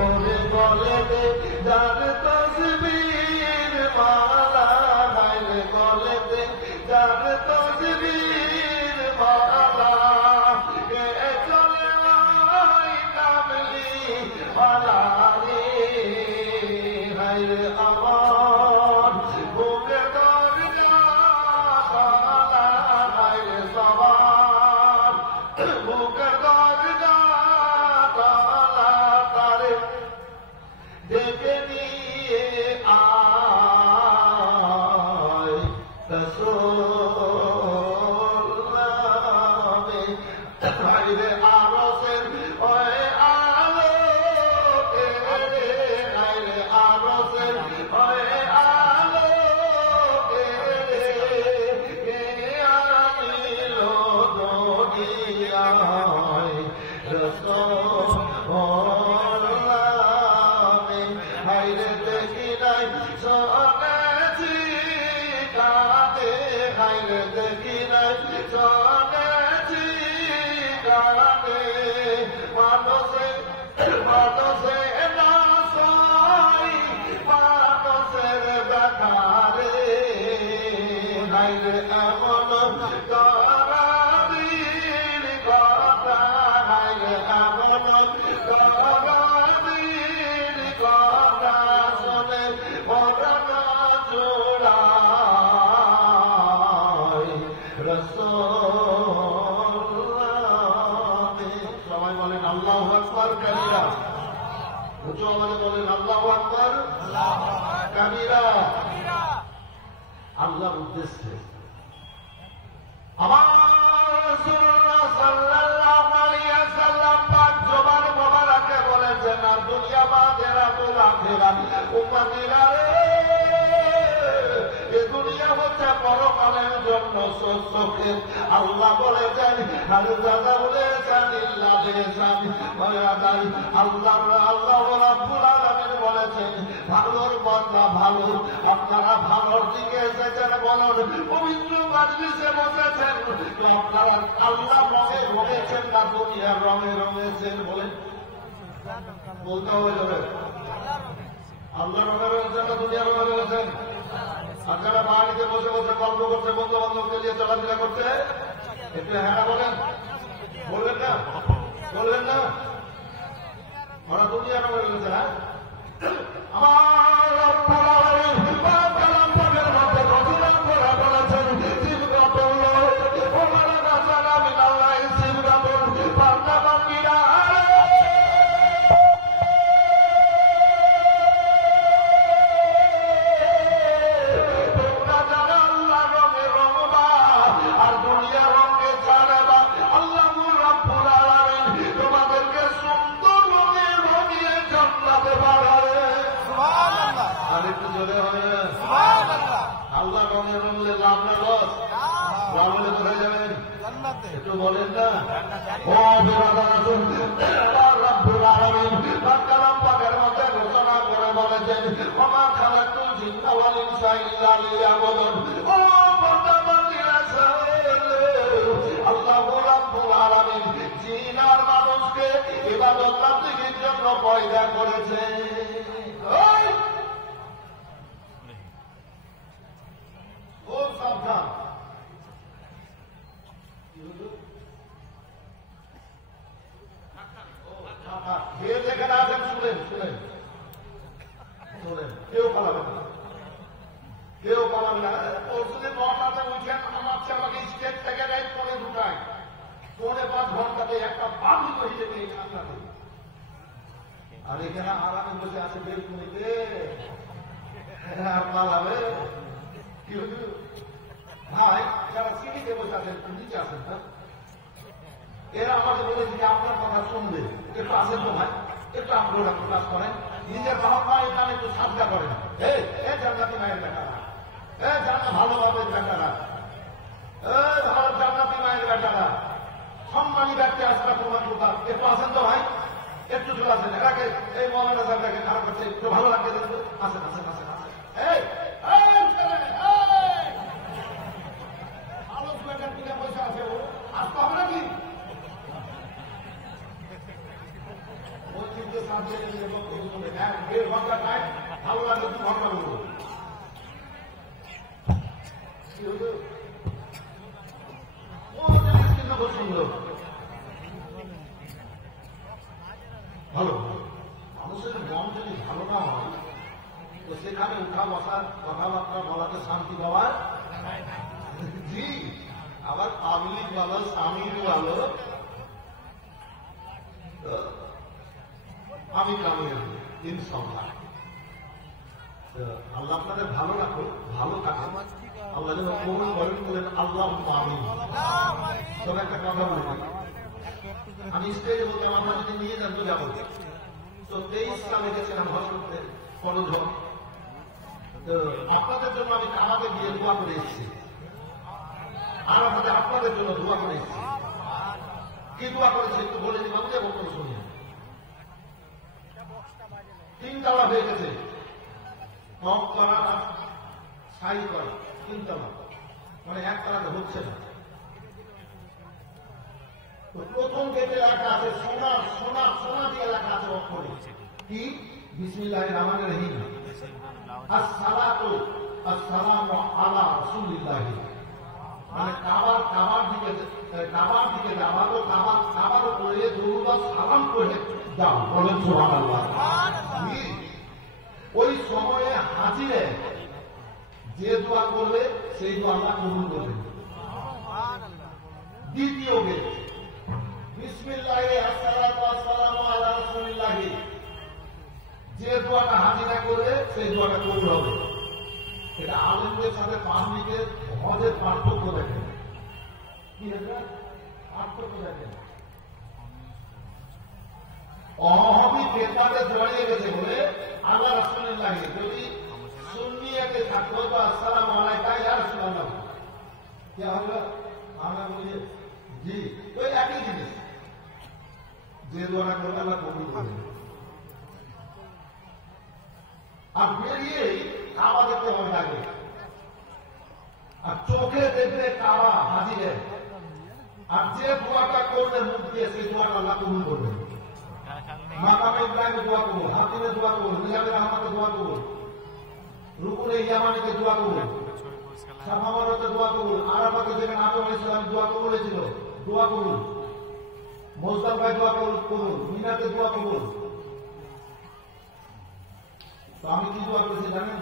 ওরে বলে দে যার তসবির মালা হায়রে বলে দে যার তসবির মালা কে চলে আই কামলি ওয়ালা রে হায়রে আমার বুকে দরজা তালা হায়রে সবার বুকে দরজা তালা তারে ডেকে নিয়ে আয় রাসূল নামে হায়রে আরশের ওই আলোকে হায়রে আরশের ওই আলোকে কে আনিল দুনিয়ায় রাসূল নামে হায়রে দেখি নাই শুনেছি কানে হায়রে দেখি নাই শুনেছি কানে মানুষে মানুষে না সই মানুষের দেখারে হায়রে এমন করাদির কথা হায়রে এমন করাদির কথা শুনে ওরা জোড়ায় রাসূল নামে সবাই বলেন আল্লাহু আকবার কাবীরা উচ্চ আওয়াজে বলেন আল্লাহু আকবার কাবীরা আল্লাহর উদ্দেশ্যে আমার রাসূলুল্লাহ সাল্লাল্লাহু আলাইহি ওয়াসাল্লাম পাক জবান মোবারকে বলেছেন আর দুনিয়া বাদেরাতুল আখিরাত উম্মতিরা রে এই দুনিয়া হচ্ছে পরকালের জন্য সুখের আল্লাহ বলেছেন আর দাদা বলেছেন ইল্লা বিসান ওয়াদাই আল্লাহ রাব্বুল আলামিন বলেছেন ভালোর বান্দা ভালো আপনারা ভালোর দিকে এসেছেন বলুন পবিত্র মাজলিসে বসেছেন তো আপনারা আল্লাহ রঙে রঙেছেন না দুনিয়ার রঙে রঙেছেন বলেন বলতে হবে যাবে আল্লাহ রঙে রয়েছেন না দুনিয়ার রঙে রয়েছেন আর যারা বাড়িতে বসে বসে গল্প করছে বন্ধু বান্ধবকে নিয়ে চলাফেরা করছে একটু হ্যাঁ বলেন বললেন না বললেন না ওরা দুনিয়ার রঙে রয়েছে হ্যাঁ আমার কালাম পাকের মধ্যে ঘোষণা করে বলেছেন শিবগাতুল ওমর নাসারা মিনাল্লাহ শিবগাতুল পান্না বাঙ্গিরা তোমরা যারা আল্লাহ রঙে রঙবা আর দুনিয়া রঙে ছাড়বা আল্লাহ রাব্বুল আলামিন তোমাদেরকে সুন্দর রঙে রঙিয়ে জান্নাতে পাঠাবে সুবহানাল্লাহ আর একটু জোরে হবে সুবহানাল্লাহ আল্লাহ রঙে রঙলে লাভ না লস বলে ধরে যাবেন জান্নাতে একটু বলেন না ও বিরাদারাতুল রাব্বুল আলামিন কালাম পাকের মধ্যে ঘোষণা করে বলেছেন ওমা খালাকুল জিন্না ওয়াল ইনসা ইল্লা লিয়াবুদুন ও বান্দা বান্দীরা আল্লাহু রাব্বুল আলামিন জিন আর মানুষকে ইবাদত বন্দেগীর জন্য পয়দা করেছে ও সাবধান খেয়ে যেখানে আছেন শুনেন শুনেন শুনেন কেউ পালাবেন না কেউ পালাবে না পরশুদিন 9টাতে উঠেন আমাকে স্টেজ থেকে নেয় 2:45 5.5 ঘন্টাতে একটা বাধিত হিসেবে এই ঠান্ডাতে আর এখানে আরামে বসে আছে বেলকুনিতে আর পালাবে কি হচ্ছে ভাই যারা সিঁড়িতে বসে আছেন নিচে আছেন না এরা আমাদের বলেছে যে আপনার কথা শুনবে একটু আসেন তো ভাই একটু আগ্রহ প্রকাশ করেন নিজের বাবা মায়ের নামে একটু সাজা করেন জান্নাতি মায়ের বেটারা ভালোভাবে বেটারা জান্নাতি মায়ের বেটারা সম্মানী ব্যক্তি আসবে তোমার কোথা একটু আসেন তো ভাই একটু চলে আসেন এটাকে এই মৌলানা সাহেবটাকে খারাপ করছে একটু ভালো লাগছে আসেন আসেন আসেন আসেন আলোচ বেটার কিনে পয়সা আছে ও আসতে হবে নাকি দেড় ঘন্টা টাইম, ভালো লাগে 2 ঘন্টা বলবো। খুব সুন্দর, ভালো। মানুষের মন যদি ভালো না হয় তো সেখানে উঠা বসার কথাবার্তা বলাতে শান্তি পাওয়ার জি। আবার পাবলিক ভালো, স্বামী ভালো, আমি কামিয়ে ইনশাআল্লাহ। আল্লাহ আপনাদের ভালো রাখো, ভালো থাকুন। আল্লাহ যেন কবুল করেন, বলেন আল্লাহ আমিন। তবে একটা কথা বলি, আমি স্টেজে বলতাম আমরা যদি নিয়ে যান তো যাবো। তো 23 সালে গেছিলাম হজ করতে, ফরজ হজ। তো আপনাদের জন্য আমি কাবাকে গিয়ে দোয়া করে এসেছি, আর আমাদের আপনাদের জন্য দোয়া করে এসেছি। কি দোয়া করেছি একটু বলে দিই, বাবু যাবো করে শুনিয়ে। 3 তলা হয়ে গেছে, কম করা না স্থায়ী করা, 3 তলা, মানে 1 তলাতে হচ্ছে না। প্রথম গেটে লেখা আছে সোনা, সোনা সোনা দিয়ে লেখা আছে অক্ষরে কি বিসমিল্লাহির রহমানির রহিম, আসসালাতু আসসালামু আলা রাসূলিল্লাহ। মানে কাবার দিকে যাওয়া, তো কাবার উপরে দরুদ সালাম করে যাও, বলেন সুবহানাল্লাহ। ওই সময়ে হাজিরে যে দোয়া করবে সেই দোয়া আল্লাহ কবুল করবেন। দ্বিতীয় গেট বিসমিল্লাহি আসসালাতু আসসালামু আলা রাসূলিল্লাহ, যে দোয়াটা হাজিরা করবে সেই দোয়াটা কবুল হবে। এটা আলেমদের সাথে পাবলিকের হজের পার্থক্য দেখেন, কি পার্থক্য দেখেন। অহমি পেপারে জড়িয়ে গেছে বলে আল্লাহ রাসূলুল্লাহ যদি সুন্নিয়াতে থাকতো তো আসসালামু আলাইকা ইয়া রাসূলুল্লাহ কি হবে, আমরা বলি জি, ওই একই জিনিস। যে দোয়া করবে আল্লাহ কবুল করবে। আর বেরিয়েই কাবা দেখতে হবে আগে, আর চোখে দেখবে কাবা হাজিরে, আর যে দোয়াটা করবে মুখ দিয়ে সেই দোয়াটা আল্লাহ কবুল করবে। মাকামে ইব্রাহিমে দোয়া কবুল, হাতিমে দোয়া কবুল, মিলাদে রহমাতে দোয়া কবুল, রুকুনে ইয়ামানিতে দোয়া কবুল, সাফা মারওয়াতে দোয়া কবুল, আরাফাতে যেখানে আদম আলাইহিস সালাম দোয়া কবুল হয়েছিল দোয়া কবুল, মুজদালিফায় দোয়া কবুল, মিনাতে দোয়া কবুল। তো আমি কি দোয়া করেছি জানেন?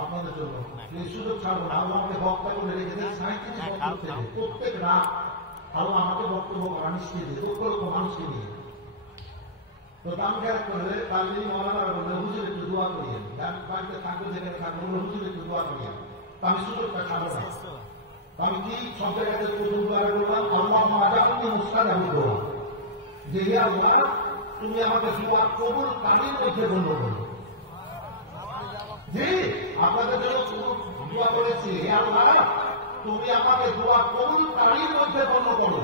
আপনাদের জন্য এই সুযোগ ছাড়বো না। আল্লাহ আমাকে বক্তা করে রেখেছে 37 বছর থেকে, প্রত্যেক রাত আল্লাহ আমাকে বক্তব্য মানুষকে দিয়ে, লক্ষ লক্ষ মানুষকে দিয়ে। তো দাম খেয়াল করলে কালি মৌলানারা বললে হুজুর একটু দোয়া করিয়ে, বাড়িতে থাকবে যেখানে থাকবে হুজুর একটু দোয়া করিয়ে। তো আমি সুযোগটা ছাড়বো না। আমি কি সব জায়গাতে প্রথম দোয়া করলাম, আল্লাহ মাজাকুনি মুস্তাজাবু দোয়া, যে হে আল্লাহ তুমি আমাকে দোয়া কবুল কারীর মধ্যে গণ্য করো। জি, আপনাদের জন্য দোয়া করেছি, হে আল্লাহ তুমি আমাকে দোয়া কবুল কারীর মধ্যে গণ্য করো।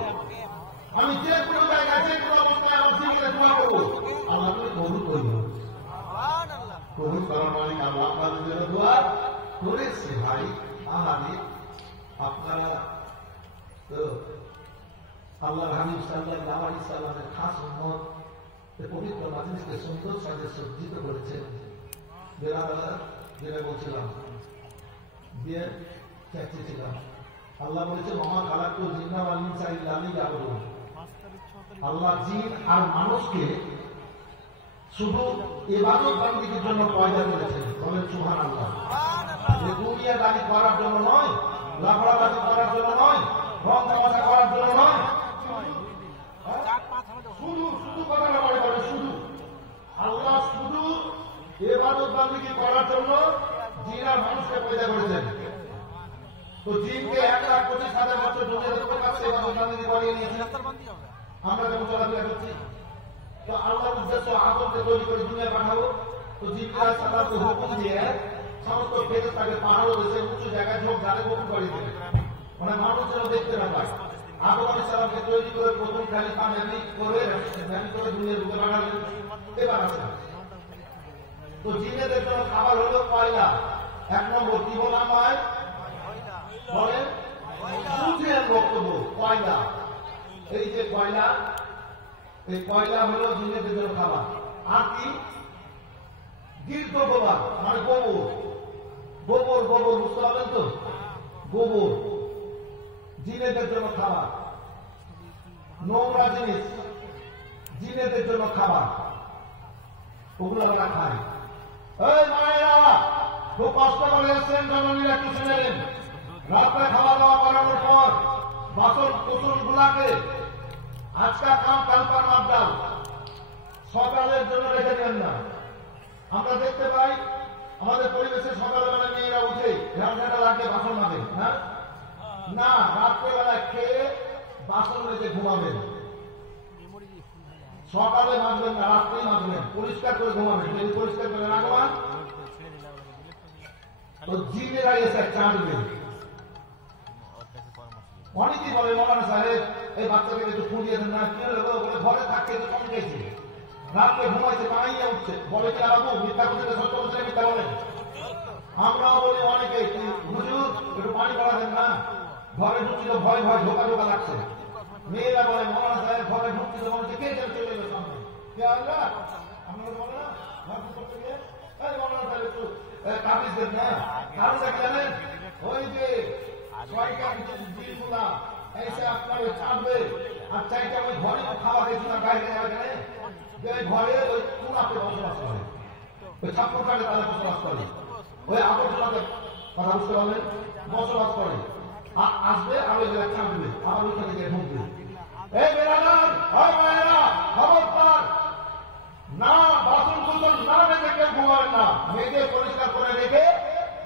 আমি যে কোনো জায়গায় যে কোনো অবস্থায় আমার দিকে দোয়া করবো, আল্লাহ তুমি কবুল করবে। কবুল করার মালিক আল্লাহ। আপনাদের জন্য দোয়া করেছি ভাই। আহারে আপনারা তো আল্লাহর হাবিব সাল্লাল্লাহু আলাইহি সাল্লামের খাস উম্মত, পবিত্র মাজলিসকে সুন্দর সাজে সজ্জিত করেছেন। বেলাবেলা যেটা বলছিলাম দিয়ে চাচ্ছিলাম, আল্লাহ বলেছে মামা খালাকু জিন্না ওয়াল ইনসা ইল্লা লিয়াবুদুন। আল্লাহ জিন আর মানুষকে শুধু ইবাদত বান্দির জন্য পয়দা করেছেন, বলেন সুবহানাল্লাহ। যে দুনিয়াদারি করার জন্য নয়, লাফড়াবাজি করার জন্য নয়, রং তামাশা করার জন্য নয়, শুধু শুধু কথাটা মনে করে, শুধু আল্লাহ শুধু ইবাদত বান্দিকে করার জন্য জিন আর মানুষকে পয়দা করেছেন। তো জিনকে 1,25,000 বছর দুনিয়াতে প্রকাশ্যে ইবাদত বান্দিকে করিয়ে নিয়েছেন। আমরা যখন চলাফেরা করছি, তো আল্লাহর উদ্দেশ্য আদমকে তৈরি করে দুনিয়া পাঠাবো। তো জিবরাইল আলাইহিস সালামকে হুকুম দিয়ে সমস্ত ফেরেশতাকে পাহাড় দেশে উঁচু জায়গায় ঝোঁক ঝাড়ে গোপন করে দিলেন, মানে মানুষ যেন দেখতে না পায়। আদম আলাইহিস সালামকে তৈরি করে প্রথম খালিফা নবী করে দুনিয়ার বুকে পাঠালেন। এবার আছে তো জিনেদের জন্য খাবার হলো কয়লা। 1 নম্বর কি বলা হয় বলেন, বুঝেন বক্তব্য, কয়লা। এই যে কয়লা, এই কয়লা হলো জিনেদের জন্য খাবার। আর কি গির্দ গোবর মানে গোবর, গোবর গোবর বুঝতে পারবেন তো, গোবর জিনেদের জন্য খাবার, নোংরা জিনিস জিনেদের জন্য খাবার, ওগুলো আমরা খাই। এই মায়েরা খুব কষ্ট করে এসছেন, জননীরা কিছু নেন, রাত্রে খাওয়া দাওয়া করানোর পর বাসন কুসুন গুলাকে আজকা কাম কালপার মাপডাল সকালের জন্য রেখে দেন না। আমরা দেখতে পাই আমাদের পরিবেশে সকালবেলা মেয়েরা উঠে ঝাড়ঝাড়া লাগে বাসন মাজে, না না রাত্রেবেলা খেয়ে বাসন রেখে ঘুমাবেন। সকালে মাজবেন না, রাত্রেই মাজবেন, পরিষ্কার করে ঘুমাবেন। যদি পরিষ্কার করে না ঘুমান তো জিনেরা এসে চাঁদবে। অনেকেই বলে মৌলানা সাহেব এই বাচ্চাকে একটু ফুটিয়ে দেন না, কি হলো বলে ঘরে থাকতে তো কম গেছে, রাত্রে ঘুমাইছে পাইয়া উঠছে, বলে কি আবু মিথ্যা করতে সত্য বলছে মিথ্যা বলেন। আমরাও বলি অনেকে হুজুর একটু পানি পড়া দেন না, ঘরে ঢুকছিল ভয় ভয় ঢোকা ঢোকা লাগছে। মেয়েরা বলে মৌলানা সাহেব ঘরে ঢুকছিল বলছে কে কেন চলে এলো সামনে, কে আসবে আপনারা বলে না ঘর করতে গিয়ে মৌলানা সাহেব একটু কাবিজ দেন না। কারণটা কি জানেন, ওই যে ছয়টা জিনিসগুলা এসে আপনার ছাড়বে আর চাইটা ওই ঘরে খাওয়া গেছে না বাইরে গেলে যে ওই ঘরে ওই কোনাতে বসবাস করে, ওই ছাপ্পর কাটে তারা বসবাস করে, ওই আবর্জনাতে কথা বুঝতে পারলেন বসবাস করে। আসবে আর ওই জায়গায় ছাড়বে আবার ওইখানে গিয়ে ঢুকবে। এই বেড়াদার হয় মায়েরা খবরদার, না বাসন কুসন না রেখে কেউ ঘুমাবেন না, মেয়েদের পরিষ্কার করে রেখে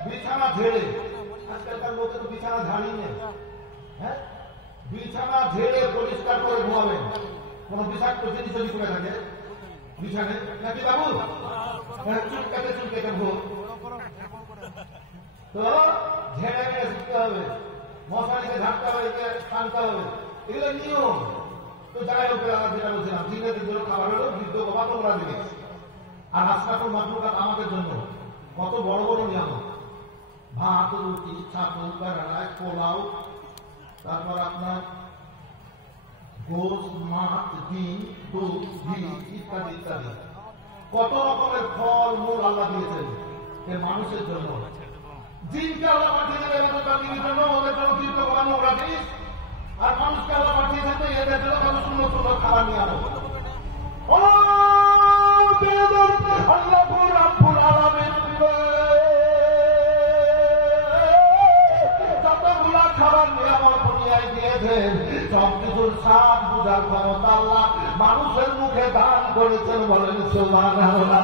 বিছানা ঝেড়ে। আজকালকার লোকে তো বিছানা ঝাড়িয়ে নেই, হ্যাঁ বিছানা ঝেড়ে পরিষ্কার করে ঘুমাবেন। কোন বিষাক্ত জিনিস যদি করে থাকে বিছানে নাকি বাবু চুলকাতে চুলকাতে ভোগ তো ঝেড়ে নিয়ে শিখতে হবে, মশারিকে ঝাড়তে হবে, টানতে হবে, এগুলো নিয়ম। তো যাই হোক যেটা বলছিলাম জিনেদের জন্য খাবার হলো বৃদ্ধ গোবা তোমরা দিকে, আর আজকাল মাতৃকাত আমাদের জন্য কত বড় বড় নিয়ামত, ভাত রুটি ছাতু বেড়ায় পোলাও, তারপর আপনার গোস মাছ ডিম দুধ ঘি ইত্যাদি ইত্যাদি কত রকমের ফল মূল আল্লাহ দিয়েছেন এ মানুষের জন্য। জিনকে আল্লাহ পাঠিয়ে দেবে এদের জন্য, ওদের জন্য জীবিত করা নোংরা জিনিস, আর মানুষকে আল্লাহ পাঠিয়েছেন তো এদের জন্য কত সুন্দর সুন্দর খাবার নিয়ে আনো। আল্লাহ রাব্বুল আলামিন যতগুলা খাবার নিয়ে আমার দুনিয়ায় দিয়েছেন সবকিছুর স্বাদ বুঝার ক্ষমতা আল্লাহ মানুষের মুখে দান করেছেন। বলেন সুবহানাল্লাহ।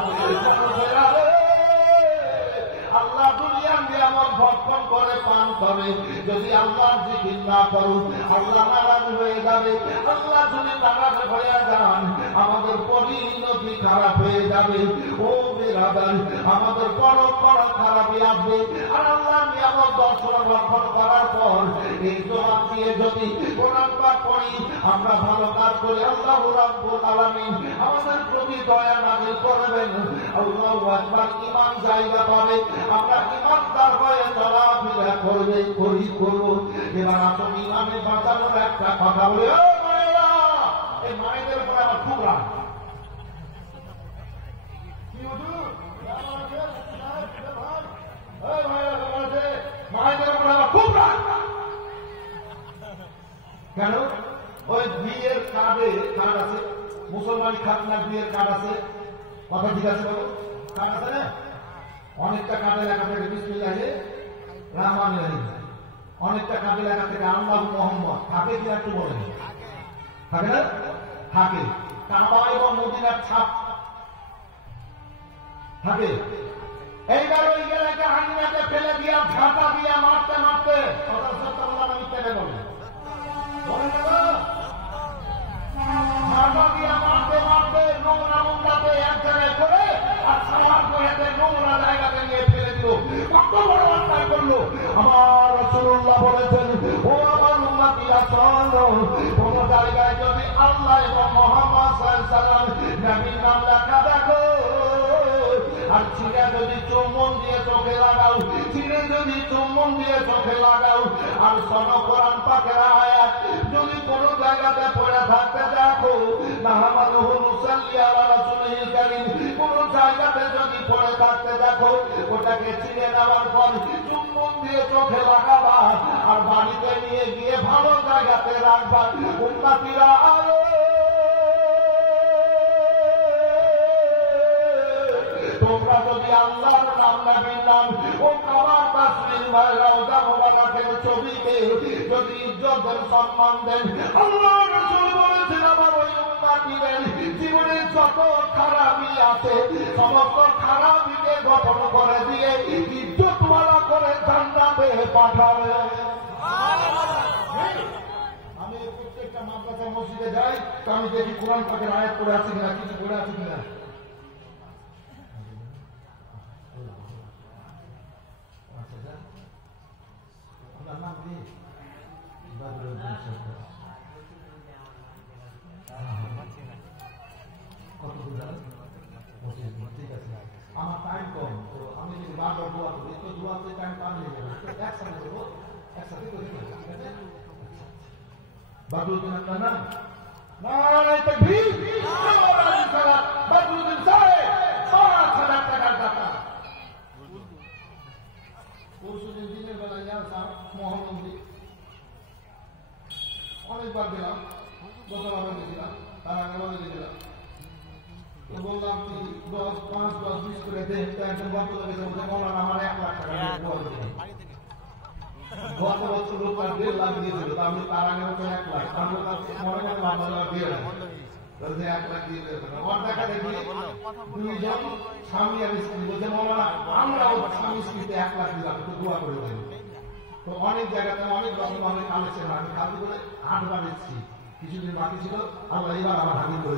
আল্লাহ দুনিয়ার নিয়ামত ভক্ষণ করে পান করে, যদি আল্লাহর জিকির না করুন আল্লাহ নারাজ হয়ে যাবে। আল্লাহ যদি নারাজ হয়ে যান আমাদের পরিণতি খারাপ হয়ে যাবে। ও বিরাদার আমাদের বড় বড় খারাপই আসবে। আর আল্লাহ নিয়ামত দর্শন রক্ষণ করার পর এই জবাব দিয়ে যদি কোরআন পাঠ পড়ি, আমরা ভালো কাজ করি, আল্লাহ রাব্বুল আলামিন আমাদের প্রতি দয়া নাযিল করবেন। আল্লাহু আকবার, ঈমান জায়গা পাবে, আমরা ঈমানদার হয়ে চলাফেরা করব। এবার আসুন ঈমানে বাঁচানোর একটা কথা বলি। এই মায়েদের উপরে আমার খুব রাগ, মায়েদের উপরে আমার খুব রাগ। কেন? ওই বিয়ের কার্ডে কার্ড আছে, মুসলমানি খাতনার বিয়ের কার্ড আছে, কথা ঠিক আছে বলো, কার্ড আছে না? অনেকটা কার্ডে লেখা থাকে বিসমিল্লাহি রহমানির রহিম, অনেকটা কার্ডে লেখা থাকে আল্লাহু মুহাম্মদ। থাকে কি একটু বলেন? থাকে না? থাকে। কাবা এবং মদিনার ছাপ থাকে। এইবার ওই এলাকা হাঙ্গাতে ফেলে দিয়া ঝাঁটা দিয়া মারতে মারতে কথা সত্য বলা মিথ্যে বলে ঝাঁটা দিয়া মারতে মারতে নোংরা মুন্ডাতে এক জায়গায় করে আর সামার করে নোংরা জায়গাতে নিয়ে ফেলে দিল। কত বড় অন্যায় করলো। আমার রাসূলুল্লাহ বলেছেন, ও আমার উম্মতিরা শোনো, কোন জায়গায় যদি আল্লাহ এবং মুহাম্মদ সাল্লাল্লাহু আলাইহি ওয়াসাল্লাম নবীর নাম লেখা দেখো আর ছিঁড়ে যদি চুম্বন দিয়ে চোখে লাগাও, ছিঁড়ে যদি চুম্বন দিয়ে চোখে লাগাও, আর শোনো কোরআন পাকের আয়াত যদি কোন জায়গাতে পড়ে থাকতে দেখো, নাহমাদু আনহু মুসাল্লি আলা রাসূলিল কারীম কোন জায়গাতে যদি পড়ে থাকতে দেখো ওটাকে চিনে নেওয়ার পর চুম্বন দিয়ে চোখে লাগাবা আর বাড়িতে নিয়ে গিয়ে ভালো জায়গাতে রাখবা। উম্মতিরা আরে তোমরা যদি আল্লাহর নাম নবীর নাম ও কাবার তাসবিহ রওজা মুবারকের ছবিকে যদি ইজ্জতের সম্মান দেন, আল্লাহ রাসূল বলেছেন আমার ওই উম্মতিদের জীবনে যত খারাপি আছে সমস্ত খারাপিকে গঠন করে দিয়ে ইজ্জতওয়ালা করে জান্নাতে পাঠাবে। আমি প্রত্যেকটা মাদ্রাসা মসজিদে যাই তো আমি দেখি কোরআন পাকের আয়াত পড়ে আছে কিনা, কিছু পড়ে আছে কিনা। আমার টাইম কম, তো আমি যদি বারবার দোয়া করি তো দোয়াতে টাইম পার হয়ে যাবে, একসাথে দেবো, একসাথে করে দেবো। বাদরুদ্দিন আপনার নাম নারায়ে তাকবীর, বাদরুদ্দিন সাহেব ৫,০০০ টাকার টাকা পরশুদিন দিনের বেলায় যাওয়া মহানন্দী অনেকবার দিলাম, গতবার দিয়েছিলাম, তার আগেবার দিয়েছিলাম। বললাম কি ১০, ৫, ১০, ২০ করে দেন, তো একজন গল্প লেগেছে বলতে মৌলানা আমার ১,০০,০০০ টাকা গত বছর লোকটা ১.৫ লাখ দিয়েছিল, তো আমি তার আগে হতো ১ লাখ, আমি মনে করলাম আপনারা দিয়ে দেন, ১ লাখ দিয়ে দেবেন। আমার দেখা দেখি ২ জন স্বামী আর স্ত্রী বলছে মৌলানা আমরাও স্বামী স্ত্রীতে ১ লাখ দিলাম, একটু দোয়া করে দেন। তো অনেক জায়গাতে অনেক রকম অনেক কালেকশন, আমি খালি করে ৮ বার এসেছি, কিছুদিন বাকি ছিল, আল্লাহ এবার আমার হাজির করে